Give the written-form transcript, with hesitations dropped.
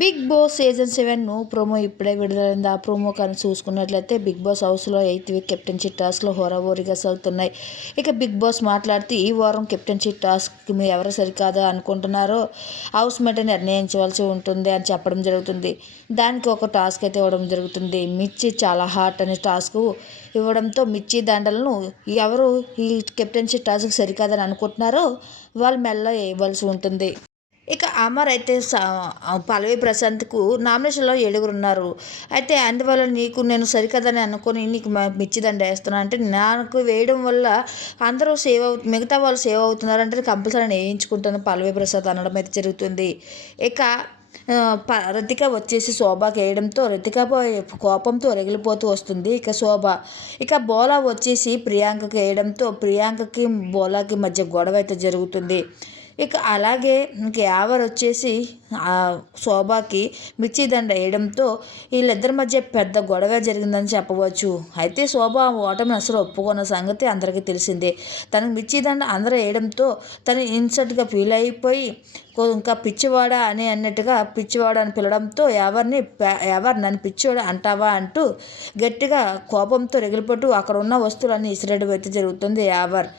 Big boss season 7 promo ఇప్పుడే విడుదలైంది. ఆ ప్రోమో కానీ చూసుకున్నట్లయితే బిగ్ బాస్ హౌస్లో 8th వీక్ కెప్టెన్షిప్ టాస్క్లో హోరాహోరీగా సాగుతున్నాయి. ఇక బిగ్ బాస్ మాట్లాడుతూ ఈ వారం కెప్టెన్షిప్ టాస్క్ మీ ఎవరు సరికాదు అనుకుంటున్నారో హౌస్ మేట్ నిర్ణయించవలసి ఉంటుంది అని చెప్పడం జరుగుతుంది. దానికి ఒక టాస్క్ అయితే ఇవ్వడం జరుగుతుంది. మిర్చి చాలా హాట్ అనే టాస్క్ ఇవ్వడంతో మిర్చి దండలను ఎవరు ఈ కెప్టెన్షిప్ టాస్క్ సరికాదని అనుకుంటున్నారో వాళ్ళు మెల్ల వేయవలసి ఉంటుంది. ఇక అమర్ అయితే పల్లవి ప్రశాంత్కు నామినేషన్లో 7 ఉన్నారు. అయితే అందువల్ల నీకు నేను సరికదని అనుకొని నీకు మిర్చిదండ వేస్తున్నా అంటే నాకు వేయడం వల్ల అందరూ మిగతా వాళ్ళు సేవ్ అవుతున్నారంటే కంపల్సరీ నేను వేయించుకుంటాను పల్లవి ప్రసాద్ అనడం అయితే జరుగుతుంది. ఇక రితిక వచ్చేసి శోభకి వేయడంతో రితిక కోపంతో రగిలిపోతూ వస్తుంది. ఇక బోలా వచ్చేసి ప్రియాంకకి వేయడంతో ప్రియాంకకి బోలాకి మధ్య గొడవ అయితే జరుగుతుంది. ఇక అలాగే యావర్ వచ్చేసి శోభకి మిర్చి దండ వేయడంతో వీళ్ళిద్దరి మధ్య పెద్ద గొడవ జరిగిందని చెప్పవచ్చు. అయితే శోభ ఓటమిని అసలు ఒప్పుకున్న సంగతి అందరికీ తెలిసిందే. తనకు మిర్చి దండ అందరూ వేయడంతో తను ఇన్సల్ట్గా ఫీల్ అయిపోయి ఇంకా పిచ్చివాడా అని అన్నట్టుగా పిచ్చివాడు అని పిలవడంతో ఎవరు నన్ను పిచ్చివాడు అంటావా అంటూ గట్టిగా కోపంతో రగిలిపట్టు అక్కడ ఉన్న వస్తువులన్నీ ఇసిరేయడం అయితే జరుగుతుంది యావర్.